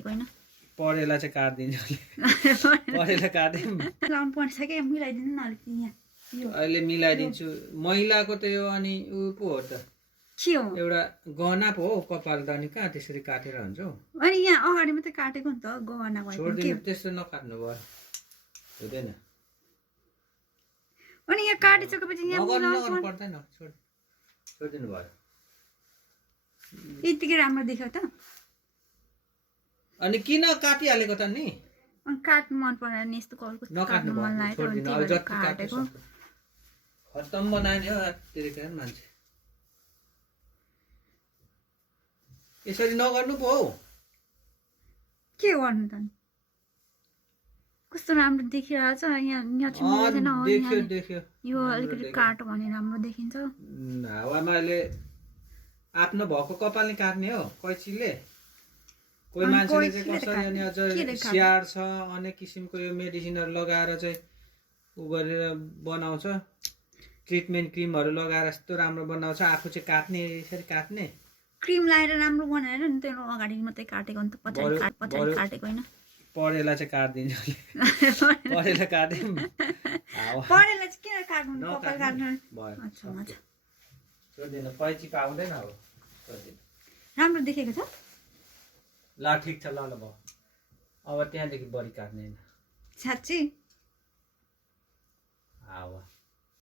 काटेको होइन परेला चाहिँ काट्दिन्छ परेला काट्दिउँ लाउनु पर्छ कि मिलाइदिनु न अलिकति यहाँ यो अहिले मिलाइदिन्छु महिलाको त यो अनि ऊ पो हो त के हो एउटा गहना पो हो कपाल त अनि कहाँ त्यसरी काटेर हुन्छ हौ अनि यहाँ अगाडि मात्रै काटेको नि त गहना भएको के छोडिदिनु त्यस्तो नकाट्नु भयो हुँदैन अनि यहाँ काटिसकेपछि यहाँ नगर्नु पर्दैन छोडिदिनु भयो यतिकै राम्रो देख्यो त अनि किन काटिहालेको त नि अनि काट्नु मन परेन नि यस्तो कलको नकाट्नु मन भयो लाग्यो छोडिदिनु अब जति काटेको खत्तम बनायो नि हो त्यतिकै मान्छे यसरी नगर्नु पो हौ के गर्नु त कस्तो राम्रो देखिरहेको छ यहाँ चाहिँ मिल्दैन हो देख्यो देख्यो यो अलिकति काटो भने राम्रो देखिन्छ हावामा अहिले आफ्नो भएको कपालले काट्ने हो कैचीले कोही मान्छेले चाहिँ कसरी अनि अझ स्याहार छ अनेक किसिमको यो मेडिसिनहरू लगाएर चाहिँ उ गरेर बनाउँछ ट्रिटमेन्ट क्रिमहरू लगाएर यस्तो राम्रो बनाउँछ आफू चाहिँ काट्ने यसरी काट्ने क्रिम लगाएर राम्रो बनाएर नि त्यो अगाडि मात्रै काटेको नि त पछाडि काटेको होइन परेला चाहिँ काट्दिन्छ परेला काट्दिउँ परेला चाहिँ किन काट्नु कपाल काट्नु भयो अच्छा अच्छा छोडिदिनु कैची पाउँदैन अब छोडिदिनु राम्रो देखेको छ ल ठिक छ ल ल भयो अब त्यहाँदेखि बढी काट्ने साँच्चै हावा